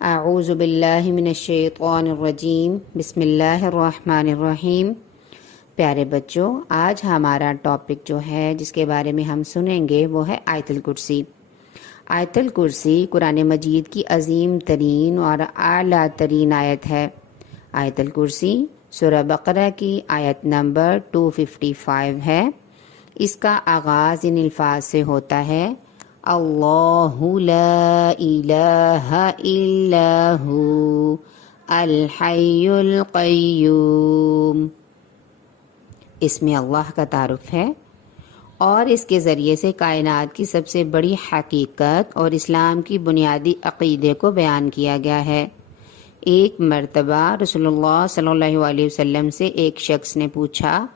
اعوذ باللہ من الشیطان الرجیم بسم اللہ الرحمن الرحیم۔ پیارے بچوں، آج ہمارا ٹاپک جو ہے جس کے بارے میں ہم سنیں گے وہ ہے آیت الکرسی۔ آیت الکرسی قرآن مجید کی عظیم ترین اور اعلیٰ ترین آیت ہے۔ آیت الکرسی سورہ بقرہ کی آیت نمبر 255 ہے۔ اس کا آغاز ان الفاظ سے ہوتا ہے: اللہ لا الہ الا ہو الحی القیوم۔ اس میں اللہ کا تعارف ہے اور اس کے ذریعے سے کائنات کی سب سے بڑی حقیقت اور اسلام کی بنیادی عقیدے کو بیان کیا گیا ہے۔ ایک مرتبہ رسول اللہ صلی اللہ علیہ وسلم سے ایک شخص نے پوچھا،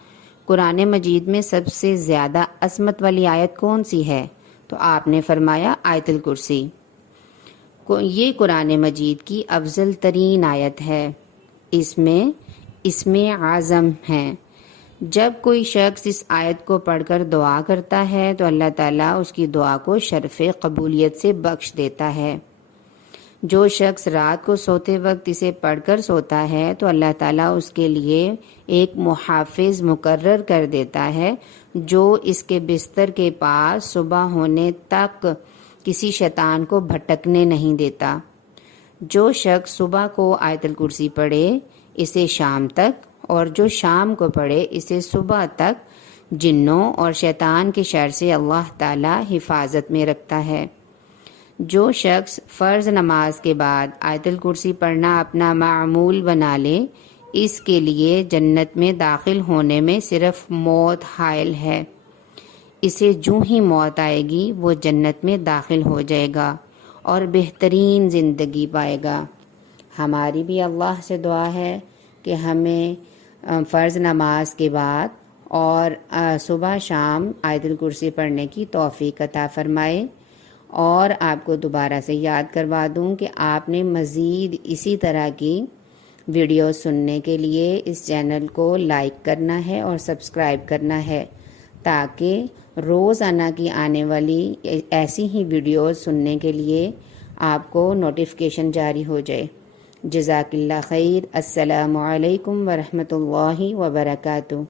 قرآن مجید میں سب سے زیادہ عظمت والی آیت کون سی ہے؟ تو آپ نے فرمایا آیت الکرسی۔ یہ قرآن مجید کی افضل ترین آیت ہے۔ اس میں اسم اعظم ہے۔ جب کوئی شخص اس آیت کو پڑھ کر دعا کرتا ہے تو اللہ تعالیٰ اس کی دعا کو شرف قبولیت سے بخش دیتا ہے۔ جو شخص رات کو سوتے وقت اسے پڑھ کر سوتا ہے تو اللہ تعالیٰ اس کے لیے ایک محافظ مقرر کر دیتا ہے جو اس کے بستر کے پاس صبح ہونے تک کسی شیطان کو بھٹکنے نہیں دیتا۔ جو شخص صبح کو آیت الکرسی پڑھے اسے شام تک، اور جو شام کو پڑھے اسے صبح تک جنوں اور شیطان کے شر سے اللہ تعالیٰ حفاظت میں رکھتا ہے۔ جو شخص فرض نماز کے بعد آیت الکرسی پڑھنا اپنا معمول بنا لے، اس کے لیے جنت میں داخل ہونے میں صرف موت حائل ہے۔ اسے جو ہی موت آئے گی وہ جنت میں داخل ہو جائے گا اور بہترین زندگی پائے گا۔ ہماری بھی اللہ سے دعا ہے کہ ہمیں فرض نماز کے بعد اور صبح شام آیت الکرسی پڑھنے کی توفیق عطا فرمائے۔ اور آپ کو دوبارہ سے یاد کروا دوں کہ آپ نے مزید اسی طرح کی ویڈیو سننے کے لیے اس چینل کو لائک کرنا ہے اور سبسکرائب کرنا ہے تاکہ روزانہ کی آنے والی ایسی ہی ویڈیوز سننے کے لیے آپ کو نوٹیفیکیشن جاری ہو جائے۔ جزاک اللہ خیر۔ السلام علیکم ورحمۃ اللہ وبرکاتہ۔